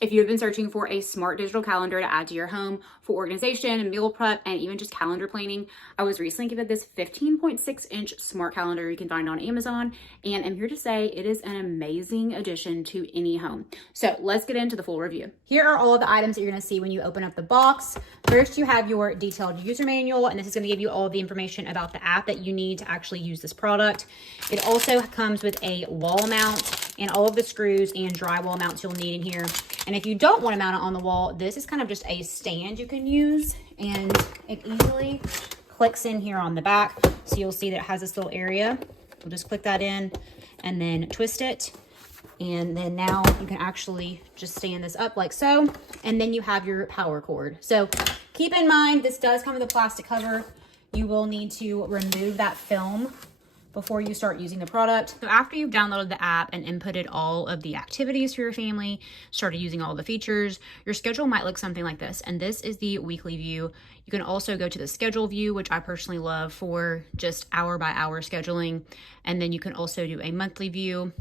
If you've been searching for a smart digital calendar to add to your home for organization, meal prep, and even just calendar planning, I was recently gifted this 15.6-inch smart calendar you can find on Amazon, and I'm here to say it is an amazing addition to any home. So let's get into the full review. Here are all of the items that you're going to see when you open up the box. First, you have your detailed user manual, and this is going to give you all of the information about the app that you need to actually use this product. It also comes with a wall mount and all of the screws and drywall mounts you'll need in here. And if you don't want to mount it on the wall, this is kind of just a stand you can use, and it easily clicks in here on the back. So you'll see that it has this little area. We'll just click that in and then twist it. And then now you can actually just stand this up like so. And then you have your power cord. So keep in mind, this does come with a plastic cover. You will need to remove that film before you start using the product. So after you've downloaded the app and inputted all of the activities for your family, started using all the features, your schedule might look something like this. And this is the weekly view. You can also go to the schedule view, which I personally love for just hour by hour scheduling. And then you can also do a monthly view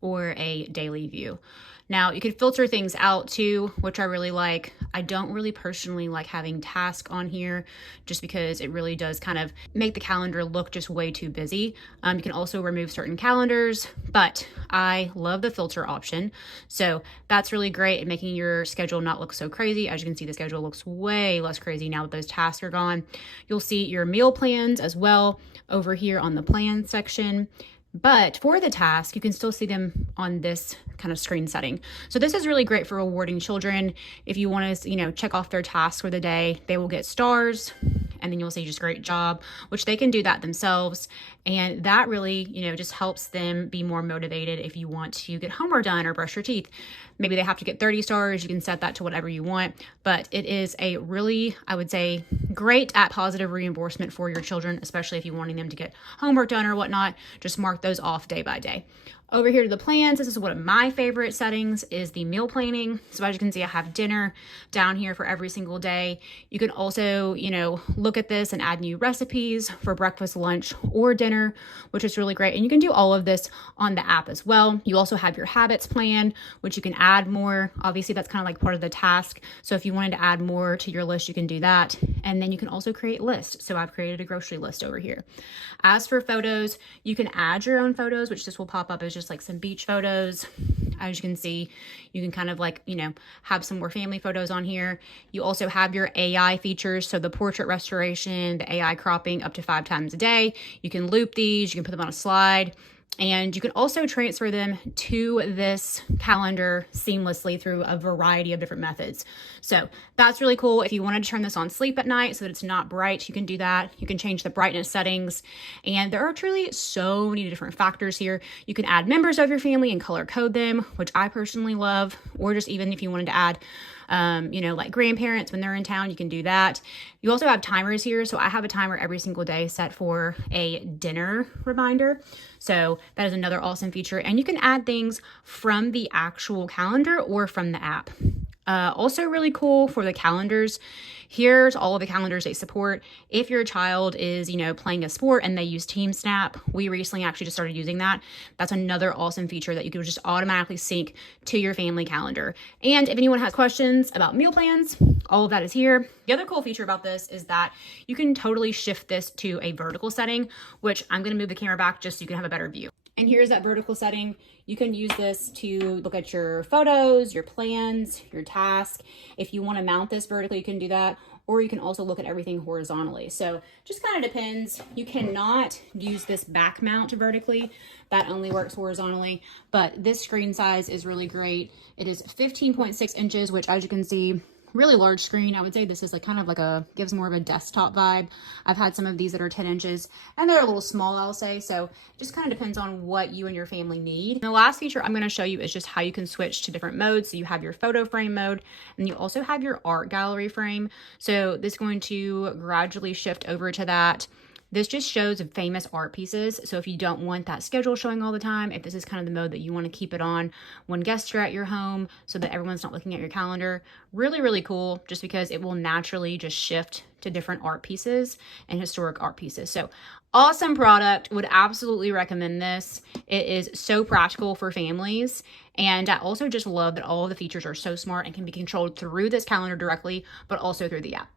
or a daily view. Now you can filter things out too, which I really like. I don't really personally like having tasks on here just because it really does kind of make the calendar look just way too busy. You can also remove certain calendars, but I love the filter option. So that's really great at making your schedule not look so crazy. As you can see, the schedule looks way less crazy now that those tasks are gone. You'll see your meal plans as well over here on the plan section. But for the task, you can still see them on this kind of screen setting. So this is really great for rewarding children. If you want to, check off their tasks for the day, they will get stars, and then you'll see just great job, which they can do that themselves. And that really, just helps them be more motivated if you want to get homework done or brush your teeth. Maybe they have to get 30 stars. You can set that to whatever you want. But it is a really, I would say, great at positive reinforcement for your children, especially if you're wanting them to get homework done or whatnot. Just mark those off day by day. Over here to the plans, this is one of my favorite settings, is the meal planning. So as you can see, I have dinner down here for every single day. You can also, look at this and add new recipes for breakfast, lunch, or dinner, which is really great. And you can do all of this on the app as well. You also have your habits plan, which you can add more. Obviously, that's kind of like part of the task. So if you wanted to add more to your list, you can do that. And then you can also create lists. So I've created a grocery list over here. As for photos, you can add your own photos, which this will pop up as just like some beach photos. As you can see, you can kind of have some more family photos on here. You also have your AI features. So the portrait restoration, the AI cropping up to 5 times a day. You can loop these, you can put them on a slide. And you can also transfer them to this calendar seamlessly through a variety of different methods. So that's really cool. If you wanted to turn this on sleep at night so that it's not bright, you can do that. You can change the brightness settings. And there are truly so many different factors here. You can add members of your family and color code them, which I personally love. Or just even if you wanted to add like grandparents when they're in town, you can do that. You also have timers here. So I have a timer every single day set for a dinner reminder. So that is another awesome feature. And you can add things from the actual calendar or from the app. Also really cool for the calendars. Here's all of the calendars they support. If your child is, playing a sport and they use TeamSnap, we recently actually just started using that. That's another awesome feature that you can just automatically sync to your family calendar. And if anyone has questions about meal plans, all of that is here. The other cool feature about this is that you can totally shift this to a vertical setting, which I'm going to move the camera back just so you can have a better view. And here's that vertical setting. You can use this to look at your photos, your plans, your task. If you want to mount this vertically, you can do that. Or you can also look at everything horizontally. So just kind of depends. You cannot use this back mount vertically. That only works horizontally. But this screen size is really great. It is 15.6 inches, which as you can see, really large screen. I would say this is gives more of a desktop vibe. I've had some of these that are 10 inches and they're a little small, I'll say. So it just kind of depends on what you and your family need. And the last feature I'm going to show you is just how you can switch to different modes. So you have your photo frame mode and you also have your art gallery frame. So this is going to gradually shift over to that. This just shows famous art pieces. So if you don't want that schedule showing all the time, if this is kind of the mode that you want to keep it on when guests are at your home so that everyone's not looking at your calendar, really, really cool, just because it will naturally just shift to different art pieces and historic art pieces. So awesome product. Would absolutely recommend this. It is so practical for families. And I also just love that all of the features are so smart and can be controlled through this calendar directly, but also through the app.